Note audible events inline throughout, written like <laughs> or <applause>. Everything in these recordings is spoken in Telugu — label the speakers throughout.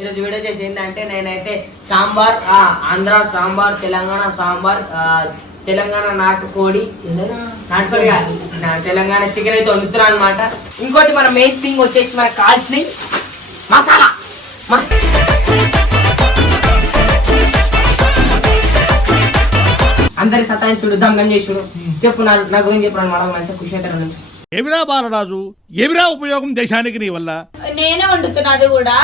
Speaker 1: ఈరోజు వీడియో చేసి ఏంటంటే నేనైతే సాంబార్ ఆంధ్ర సాంబార్ తెలంగాణ సాంబార్ తెలంగాణ నాటుకోడి ఏంటది? నాటుకోడి కాదు. తెలంగాణ చికెన్ అయితే వండుతున్నాను అనమాట ఇంకోటి మన మెయిన్ థింగ్ వచ్చేసి మనకు కావాల్సినవి మసాలా మ- అందరి సతాయిస్తుడు దమ్గం చేసుడు చెప్పు నా నా గురించి చెప్పు మనం మంచిగా ఖుషి అవుతారు
Speaker 2: ఎవిరా బాలరాజు? ఎవిరా ఉపయోగం దేశానికి నీ వల్ల?
Speaker 3: నేనే వండుతున్నది కూడా.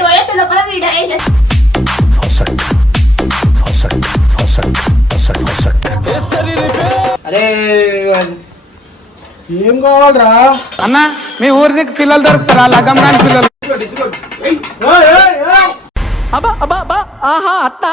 Speaker 3: పోయే వీడియో
Speaker 1: అరే
Speaker 4: ఏం కావాలరా?
Speaker 5: అన్న మీ ఊరికి పిల్లలు దొరుకుతారా? లగం కాని పిల్లలు. అబ్బా అబ్బా అబ్బా. ఆహా అట్టా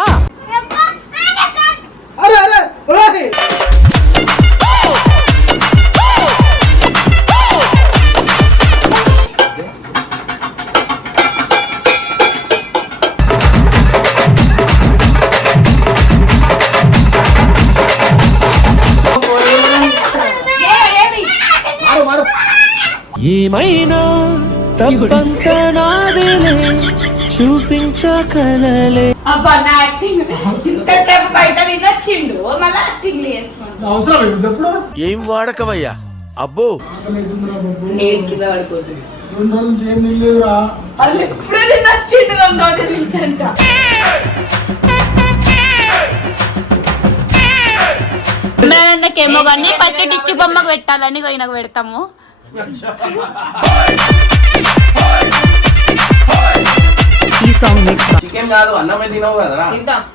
Speaker 6: ఏమైనా తప్పంత నాదేలే చూపించకలలే
Speaker 3: అబ్బా నా యాక్టింగ్ ఇంతసేపు బయట మళ్ళీ యాక్టింగ్
Speaker 4: అవసరం ఎప్పుడు
Speaker 6: ఏం వాడకవయ్యా? అబ్బో.
Speaker 1: నేను కింద పడిపోతుంది
Speaker 4: రెండు రోజుల నుంచి ఏం తినలేదురా.
Speaker 3: వాళ్ళు ఎప్పుడు తినొచ్చిండు రెండు రోజుల నుంచి అంట. నాకేమో కానీ ఫస్ట్ డిస్టి బొమ్మకు పెట్టాలని పోయినకు పెడతాము.
Speaker 7: చికెన్ కాదు అన్నమే తినవు కదరా.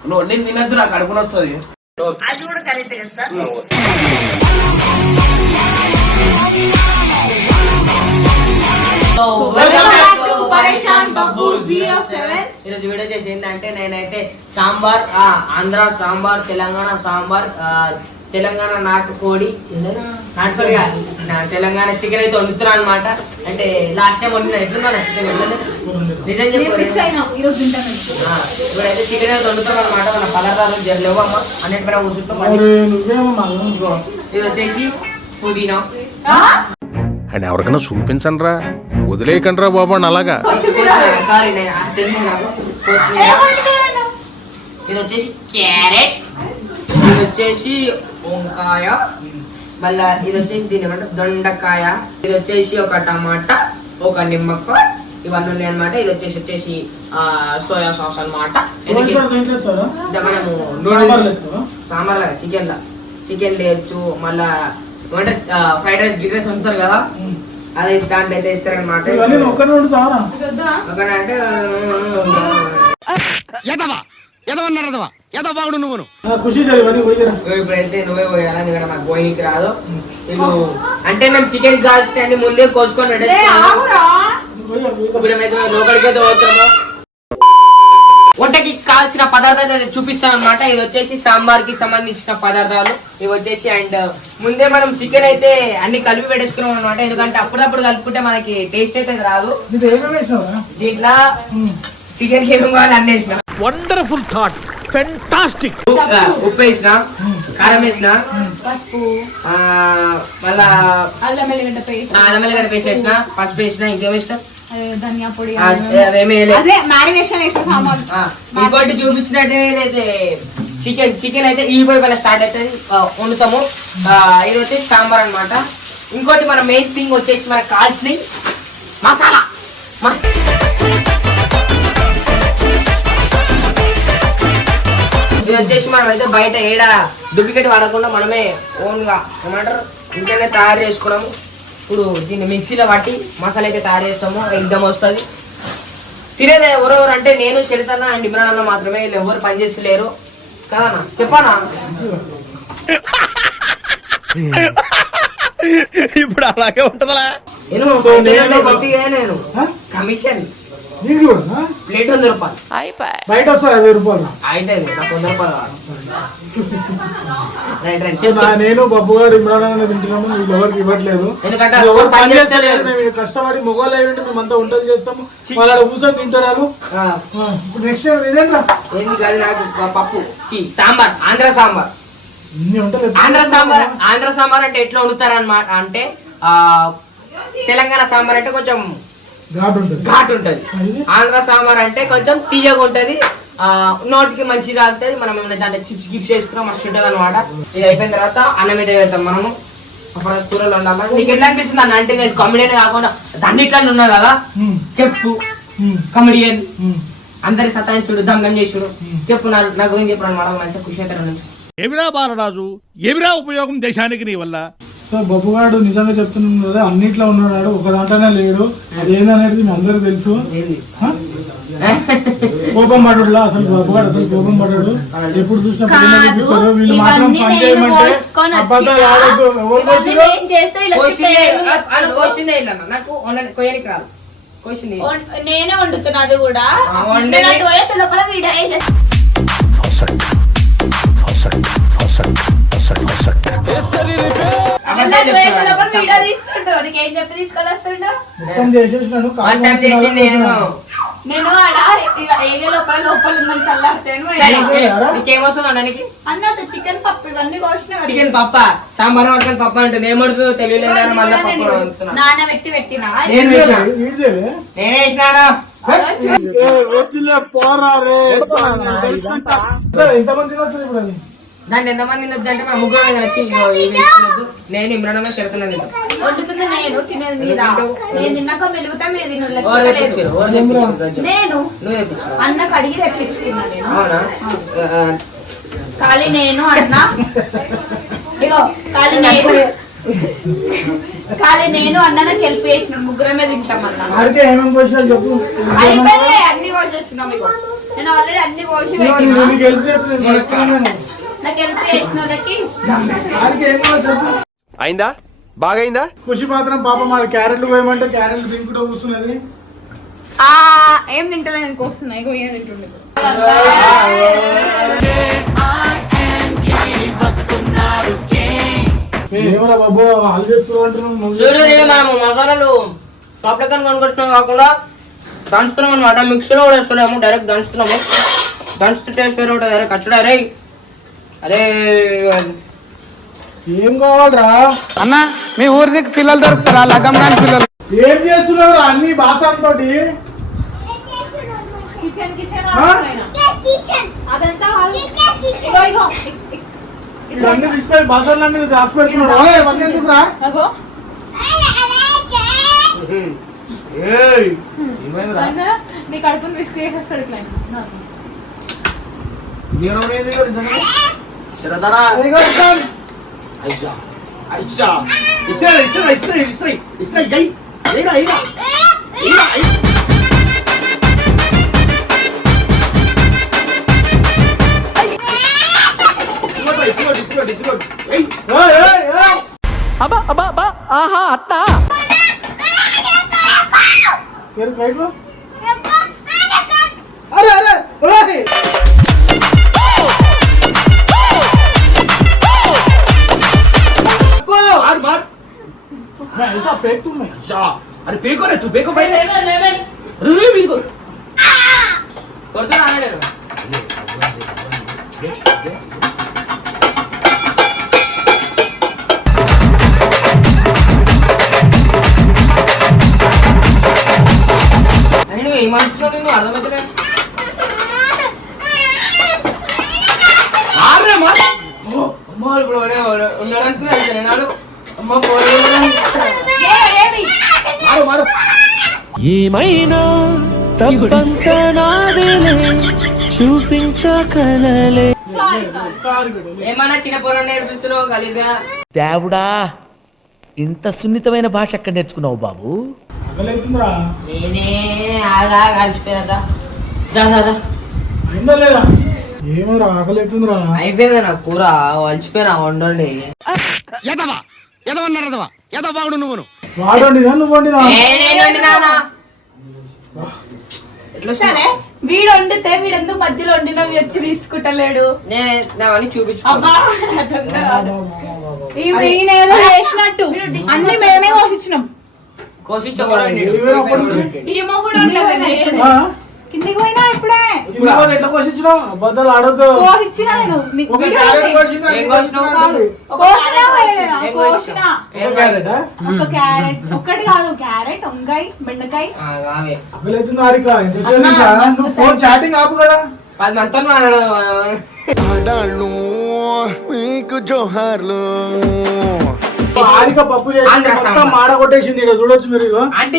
Speaker 7: నువ్వు వండింది తినద్దు నాకు అడుగుని వస్తుంది.
Speaker 1: అది కూడా కరెక్ట్ కదా సార్? ఈరోజు వీడియో చేసి ఏంటంటే నేనైతే సాంబార్ ఆ, ఆంధ్ర సాంబార్ తెలంగాణ సాంబార్ ఆ, తెలంగాణ నాటుకోడి ఏంటది? నాటుకోడి కాదు. నా తెలంగాణ చికెన్ అయితే వండుతున్నాను అనమాట అంటే లాస్ట్ టైం వండిన ఎట్లున్నా చికెన్ నిజం ఇప్పుడైతే చికెన్ అయితే వండుతున్నాం అనమాట మన పదార్థాలు జరలేవు అమ్మ కూర్చుంటాం.
Speaker 4: మళ్ళీ
Speaker 1: ఇదిగో, ఇది వచ్చేసి పుదీనా.
Speaker 2: అని ఎవరికైనా చూపించండి రా వదిలేయకండి రా బాబు అని అలాగా.
Speaker 1: సారీ. ఇది వచ్చేసి క్యారెట్. ఇది వచ్చేసి వంకాయ. మళ్ళా ఇది వచ్చేసి దీని ఏమంటారు? దొండకాయ. ఇది వచ్చేసి ఒక టమాటా ఒక నిమ్మకాయ ఇవన్నీ ఉన్నాయి అనమాట ఇది వచ్చేసి వచ్చేసి ఆ, సోయా సాస్ అనమాట మనము సాంబార్ లాగా చికెన్ లా చికెన్ లేయచ్చు మళ్ళా ఏమంటే ఫ్రైడ్ రైస్ గిడ్ రైస్ ఉంటారు కదా అది దాంట్లో అయితే ఇస్తారనమాట
Speaker 4: ఇవన్నీ నువ్వు
Speaker 2: ఎదవన్నారు ఎదవా? ఎదవ బాగుడు నువ్వును.
Speaker 4: ఆ, ఖుషి
Speaker 1: ఇప్పుడైతే నువ్వే పోయాలి ఎందుకంటే నాకు పోయికి రాదు. నీకు అంటే మేము చికెన్ కాల్చిన అన్ని ముందే కోసుకొని పెట్టేస్తాము ఇప్పుడు మేము లోపలికి అయితే వచ్చాము వంటకి కాల్చిన పదార్థాలు అయితే చూపిస్తాను అనమాట ఇది వచ్చేసి సాంబార్కి సంబంధించిన పదార్థాలు. ఇవి వచ్చేసి అండ్ ముందే మనం చికెన్ అయితే అన్ని కలిపి పెట్టేసుకున్నాం అనమాట ఎందుకంటే అప్పుడప్పుడు కలుపుకుంటే మనకి టేస్ట్ అయితే రాదు. దీంట్లో చికెన్కి ఏమేమి కావాలి అన్ని వేసిన.
Speaker 2: వండర్ఫుల్ థాట్ ఫెంటాస్టిక్
Speaker 1: ఉప్పు- వేసిన కారం వేసిన
Speaker 3: పసుపు.
Speaker 1: మళ్ళా
Speaker 3: అల్లం వెల్లిగడ్డ పేస్ట్.
Speaker 1: అల్లం వెల్లిగడ్డ పేస్ట్ వేసిన పసుపు వేసిన ఇంకేం వేసిన?
Speaker 3: అదే ధనియా పొడి. అదే మ్యారినేషన్ వేసిన సామాన్
Speaker 1: ఇంకోటి చూపించినట్టు అయితే చికెన్ చికెన్ అయితే ఈ పోయి పైన స్టార్ట్ అవుతుంది. వండుతాము. ఇది వచ్చేసి సాంబార్ అన్నమాట. ఇంకోటి మన మెయిన్ థింగ్ వచ్చేసి మనకు కాల్చినవి మసాలా. వచ్చేసి మనం అయితే బయట ఏడ డూప్లికేట్ వాడకుండా మనమే ఓన్గా ఏమంటారు ఇంట్లోనే తయారు చేసుకున్నాము. ఇప్పుడు దీన్ని మిక్సీలో పట్టి మసాలా అయితే తయారు చేస్తాము ఎగ్దమ్ వస్తుంది. తినేది ఎవరెవరు అంటే నేను శరితన్న అండ్ ఇమ్రాన్ అన్న మాత్రమే వీళ్ళు ఎవరు పనిచేస్తలేరు. కదన్నా? చెప్పానా?
Speaker 2: ఇప్పుడు అలాగే ఉంటదలా
Speaker 1: నేను
Speaker 4: నేను-?
Speaker 1: కమిషన్.
Speaker 4: కూడా
Speaker 1: ప్లేట్ వంద రూపాయలు.
Speaker 4: బయట వస్తాయి యాభై రూపాయలు.
Speaker 1: అయితే నాకు వంద రూపాయలు కావాలి. Right right.
Speaker 4: నా-
Speaker 1: చెప్పు.
Speaker 4: నేను బబ్బు గారు ఇమ్రాన్ అన్న తింటున్నాము వీళ్ళు ఎవరికి ఇవ్వట్లేదు.
Speaker 1: ఎందుకంటే
Speaker 4: ఎవరు పని కష్టపడి మొగోళ్ళు అయి ఉంటే మేము అంతా వంటలు చేస్తాము వాళ్ళ కూర్చొని
Speaker 1: ఆ,
Speaker 4: ఇప్పుడు నెక్స్ట్ ఇదేంట్రా?
Speaker 1: ఏంది కాదు నాకు పప్పు. చి, సాంబార్ ఆంధ్ర సాంబార్.
Speaker 4: ఇన్ని వంటలు ఎప్పుడు
Speaker 1: ఆంధ్ర? సాంబార్ ఆంధ్ర సాంబార్ అంటే ఎట్లా వండుతారు అనమాట అంటే ఆ తెలంగాణ సాంబార్ అంటే కొంచెం
Speaker 4: ఘాట్ ఉంటుంది.
Speaker 1: ఆంధ్ర సాంబార్ అంటే కొంచెం తీయగా ఉంటది. ఆ నోటికి మంచి రాగుతుంది మనం ఏమైనా దాంట్లో చిప్స్ గిప్స్ వేసుకున్నాం మస్తు ఉంటుంది అనమాట ఇది అయిపోయిన తర్వాత అన్నం మీద పెడతాం మనము. అప్పుడు కూరలు ఉండాలి. నీకు ఎట్లా అనిపిస్తుంది అన్న అంటే నేను కామెడియన్ కాకుండా దండిట్లో ఉన్నా కదా? చెప్పు. కామెడియన్. అందరి సతాయించుడు దమ్గం చేసుడు. చెప్పు నా నా గురించి చెప్పడం మేడం మంచిగా ఖుషి అవుతారు
Speaker 8: ఏమిరా బాలరాజు? ఏమిరా ఉపయోగం దేశానికి నీ వల్ల?
Speaker 4: సో బొబ్బుగాడు నిజంగా చెప్తున్నాం కదా అన్నిట్లో ఉన్నాడు ఒక దాంట్లోనే లేడు. అదేందనేది మీ అందరికి తెలుసు. హ? కోపం పడుడులా అసలు బొబ్బుగాడు అసలు కోపం పడడు ఎప్పుడు చూసినా వీళ్ళు మాత్రం పని
Speaker 3: నేను
Speaker 4: చేయమంటే
Speaker 3: కోసుకొని
Speaker 4: అబద్ధాలు
Speaker 3: వచ్చినా,
Speaker 4: ఆడొద్దు. ఎవరు
Speaker 3: ఇవన్నీ
Speaker 4: కోసిర్రు?
Speaker 3: నేను చేస్తే ఇలా చెప్పేది.
Speaker 1: క్వశ్చన్ నాకు వండని- కొయ్యనికి రాదు. క్వశ్చన్
Speaker 3: వం- నేనే వండుతున్నది కూడా. పోయే లోపల వీడియో వేసేస్తా.
Speaker 1: అబద్ధాలు
Speaker 3: అటు పోయే
Speaker 1: చెప్తున్నాడు.
Speaker 3: లోపల వీడియో తీసుకుంటూ నీకేం చెప్పి తీసుకొని వస్తుండో
Speaker 4: మొత్తం చేసేసినాను
Speaker 1: వన్ టైం చేసి నేను.
Speaker 3: ఆడ ఏరియా లోపల లోపల ఉందని చల్లారుతాను అన్న చికెన్ పప్పు ఇవన్నీ కోసిన
Speaker 1: చికెన్ పప్ప సాంబార్ వండుకొని పప్ప ఉంటుంది ఏమడుతుందో తెలియలేదు మళ్ళీ పప్పు వండుతున్నా.
Speaker 3: నానబెట్టి పెట్టిన?
Speaker 1: నేను వేసినాను
Speaker 4: ఎంతమంది
Speaker 1: దాంట్లో ఎంతమంది తినొద్దు అంటే మన ముగ్గురు మీద వచ్చి నేను ఇమ్రానంగా చెడుతున్నాను
Speaker 3: వండుతుంది నేను తినేది మీద నేను తిన్నాక మెలుగుతా మీరు నేను అన్న కడిగి తెప్పించుకున్నా నేను.
Speaker 1: అవునా? ఆ,
Speaker 3: ఖాళీ నేను అన్న. ఇగో ఖాళీ నేను. ఖాళీ నేను అన్నకి హెల్ప్ చేసిన. ముగ్గురమే తింటాం అన్న. అయిపోయింది అన్ని కోసి చేస్తున్నాం ఇగో. నేను ఆల్రెడీ అన్ని కోసి
Speaker 4: కావాలో చెప్పు
Speaker 6: అయిందా? బాగైందా?
Speaker 4: ఖుషి మాత్రం పాప మరి క్యారెట్లు పోయమంటే క్యారెట్లు తింటుంటూ కూర్చున్నది.
Speaker 9: ఏం తింటలే నేను కోస్తున్నాయి ఇగో ఏం తింటుండే.
Speaker 4: ఏమరా బాబు వాళ్ళు చేస్తున్నారు
Speaker 1: చూడు మనము మసాలాలు షాప్ లెక్కన కొనుక్కొచ్చినాం కాకుండా దంచుతున్నాం అనమాట మిక్సీలో కూడా వేస్తున్నాము డైరెక్ట్ దంచుతున్నాము. దంచుతూ టేస్ట్ వేరే ఉంటుంది అరే కచ్చడా అరే
Speaker 4: ఏం కావాలరా?
Speaker 5: అన్న మీ ఊరికి పిల్లలు దొరుకుతారా? లగం కాని పిల్లలు.
Speaker 4: ఏం చేస్తున్నావు అన్ని బాసాన్ తోటి?
Speaker 9: కిచెన్ కిచెన్
Speaker 4: తీసుకొని రాసి పెడుతున్నాడు ఇవన్నీ ఎందుకురా?
Speaker 7: ఏమైందిరా?
Speaker 9: అన్న నీ కడుపుని విసికి చేసేస్తాడు ఇట్లా
Speaker 7: శరదరా. Aisha Aisha Israel Israel Israel Israel Israel guy ఏరా ఏరా ఏరా
Speaker 4: ఏయ్, ఏయ్, ఏయ్. ఏరు పైకు. అరే అరే
Speaker 7: मार मार
Speaker 4: मैं ऐसा फेंक तू मैं
Speaker 7: जा अरे फेंको रे तू फेंको भाई अरे भी
Speaker 1: कर कर दो
Speaker 7: आने दे
Speaker 6: ఏమైనా తప్పంత నాదేలే చూపించకలలే.
Speaker 1: ఏమన్నా చిన్న పొరం నేర్పిస్తున్నావు కలిగా
Speaker 10: దేవుడా ఇంత సున్నితమైన భాష ఎక్కడ నేర్చుకున్నావు బాబు?
Speaker 1: నేనే కలిసిపోయినదా
Speaker 4: ఏమరా ఆకలేతుందిరా.
Speaker 1: అయిపోయింది నా కూర వలిచిపోయినా వండండి.
Speaker 8: ఎదవా? ఎదవన్నారు ఎదవా? ఎదవాడు నువ్వును.
Speaker 4: వాడండినా నువ్వు వండినా
Speaker 3: వీడు వండితే వీడు ఎందుకు మధ్యలో వండినవి వచ్చి తీసుకుంటలేడు.
Speaker 1: నేనే నావన్నీ చూపించు
Speaker 3: అబ్బా దొంగ కాదు.
Speaker 9: ఈయన ఏదో చేసినట్టు. అన్ని మేమే కోసిచ్చినాం.
Speaker 1: కోసి
Speaker 4: ఏడిపోయినా అప్పటి నుంచి?
Speaker 3: ఈమె కూడా ఉండలేదు
Speaker 4: ఆ?
Speaker 9: కిందికి పోయినా ఇప్పుడే
Speaker 4: ఎట్లా కోసించినావు అబద్ధాలు ఆడొద్దు
Speaker 9: కోసిచ్చినా నేను నీ-
Speaker 4: ఒక
Speaker 9: వీడియో
Speaker 4: క్యారెట్
Speaker 9: ఉంది.
Speaker 4: కోసిందా?
Speaker 1: ఏం
Speaker 4: అన్ని
Speaker 1: కోసినావు?
Speaker 4: కోసినా అంటుంది.
Speaker 9: కోసినా వేయలేదా?
Speaker 1: ఏం
Speaker 9: కోసినా
Speaker 1: కోసినావు?
Speaker 4: ఒక క్యారెటా?
Speaker 9: ఒక క్యారెట్ ఒక్కటి కాదు క్యారెట్ వంకాయ బెండకాయ
Speaker 1: ఆ, ఆమె
Speaker 4: అబ్బలేతుంది హారిక ఎంతసేపు ఇంకా? నువ్వు ఫోన్ చాటింగ్ ఆపు కదా
Speaker 1: పది మందితో మాట్లాడు
Speaker 6: మీకు జోహార్లు
Speaker 4: హారిక పప్పు చేసి
Speaker 1: ఆంధ్ర
Speaker 4: మొత్తం
Speaker 1: సాంబార్.
Speaker 4: మాడ కొట్టేసింది ఇక్కడ చూడొచ్చు మీరు ఇగో.
Speaker 1: ఆంటీ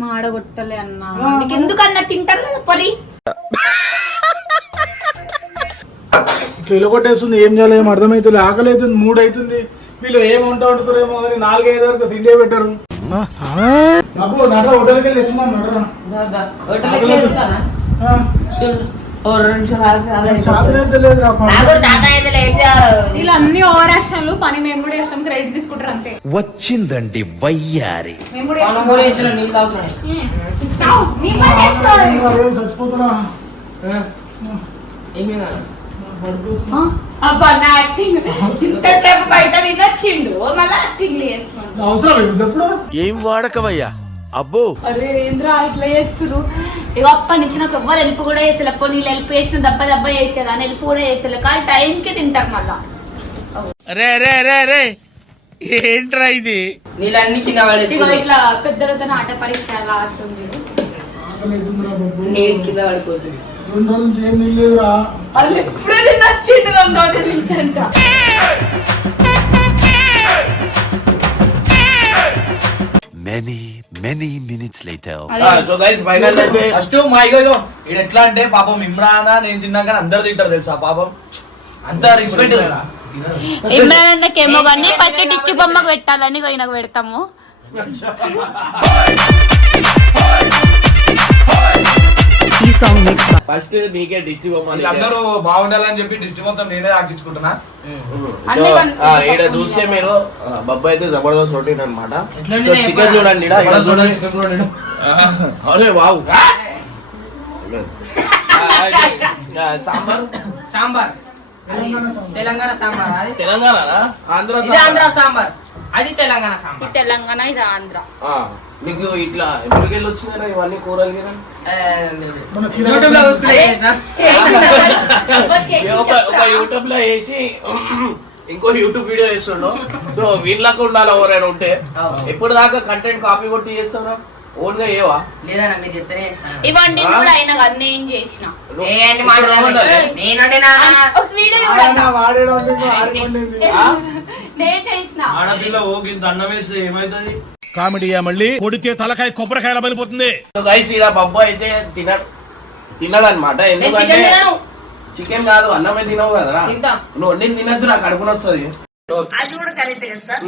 Speaker 9: మాడగొట్టలే అన్నా.
Speaker 3: నీకు ఎందుకన్నా తింటారు కదా పొలి
Speaker 4: ఇట్లా ఏం చేయాలి ఏం అర్థమవుతుంది ఆకలి అవుతుంది మూడు అవుతుంది వీళ్ళు ఏం వంట వండుతారేమో కానీ నాలుగైదు వరకు తిండే పెట్టరు. అబ్బో నడ్ర హోటల్కి వెళ్ళి తెచ్చుకున్నాం నడ్ర సాధన తెలియదు రా పాపం.
Speaker 1: నాకు శాతం అయితే లేదు.
Speaker 9: వీళ్ళు అన్ని ఓవర్ యాక్షన్లు పని మేము కూడా చేస్తాం క్రెడిట్ తీసుకుంటారు అంతే.
Speaker 10: వచ్చిందండి వయ్యారి.
Speaker 3: అబ్బా నా యాక్టింగ్ ఇంతసేపు బయట తినొచ్చిండు మళ్ళీ యాక్టింగ్ చేస్తున్నాడు.
Speaker 4: అవసరం
Speaker 6: ఏం వాడకవయ్యా అబ్బో.
Speaker 3: అరే ఏంద్రా ఇట్లా చేస్తురు ఇక అప్పటి నుంచి నాకు ఎవ్వరు హెల్ప్ కూడా పోనీ నీళ్ళు హెల్ప్ చేసిన దెబ్బ దెబ్బ చేసేదా? హెల్ప్ కూడా చేసేలే కానీ టైంకి తింటారు మళ్ళా.
Speaker 8: రే రే రే రే. ఏంట్రా ఇది?
Speaker 1: నీళ్ళన్నీ కింద పడేసి
Speaker 3: ఇట్లా పెద్దలతో ఆట పరీక్ష అలా ఆడుతుంది.
Speaker 1: నీళ్ళు కింద పడిపోతుంది.
Speaker 4: రెండు రోజుల నుంచి ఏం నీళ్ళేదురా
Speaker 3: వాళ్ళు ఎప్పుడూ తినొచ్చిండు రెండు రోజుల నుంచి అంట.
Speaker 6: Many many minutes later
Speaker 7: so guys final first మా ఇగో ఇది ఎట్లా అంటే పాపం ఇమ్రాన్ నేను తిన్నాక అందరు తింటారు తెలుసా పాపం? అంత రెస్పెక్ట్
Speaker 3: ఇమ్రాన్కేమో కానీ ఫస్ట్ దిష్టి బొమ్మకు పెట్టాలని నాకు పెడతాము. <laughs>
Speaker 7: ఫస్ట్ నీకే డిస్ట్రిక్ట్ బొమ్మ అందరూ బాగుండాలని చెప్పి డిస్ట్రిక్ట్ మొత్తం నేనే
Speaker 3: కన్-
Speaker 7: ఈడ చూస్తే మీరు బొబ్బు అయితే జబర్దస్త్ రొటీన్ అనమాట సో? చికెన్ చూడండి ఈడ. ఈడ చూడండి అరే వావ్. సాంబార్.
Speaker 1: సాంబార్. తెలంగాణ సాంబార్. అది
Speaker 7: తెలంగాణ ఆంధ్ర
Speaker 1: ఇది ఆంధ్ర
Speaker 7: సాంబార్.
Speaker 1: సాంబార్. అది తెలంగాణ
Speaker 3: ఇది
Speaker 1: సాంబార్
Speaker 3: తెలంగాణ ఇది ఆంధ్ర.
Speaker 7: ఆ, మీకు ఇట్లా ఎప్పటికెళ్ళి వచ్చింది కదా ఇవన్నీ కూరలు <laughs> ఒక యూట్యూబ్లో వేసి <clears throat> ఇంకో యూట్యూబ్ వీడియో చేస్తుండు. సో వీళ్ళకు ఉండాలి ఎవరైనా ఉంటే? ఇప్పుడు దాకా కంటెంట్ కాపీ కొట్టి చేస్తారా ఓన్గా ఏవా?
Speaker 1: లేదన్నా మీరు చెప్తేనే చేస్తాను
Speaker 3: ఇవన్నీ కూడా అయినా కదా నేను చేసిన.
Speaker 1: ఏ అన్ని మాట్లాడాలి నేనంటే నా
Speaker 3: ఒక వీడియో
Speaker 7: ఆడపిల్ల ఓ గింత అన్నం వేస్తే ఏమైతుంది?
Speaker 8: కామెడీయా మళ్ళీ? కొడితే తలకాయ కొబ్బరికాయల పడిపోతుంది
Speaker 7: సో గైస్ ఈడ బొబ్బు అయితే తినడు. తినడు అనమాట ఎందుకంటే
Speaker 1: చికెన్
Speaker 7: కాదు అన్నమే తినవు కదరా. నువ్వు వండింది తినద్దు నాకు కడుపున వస్తుంది
Speaker 3: అది కూడా కరెక్ట్ కదా సార్.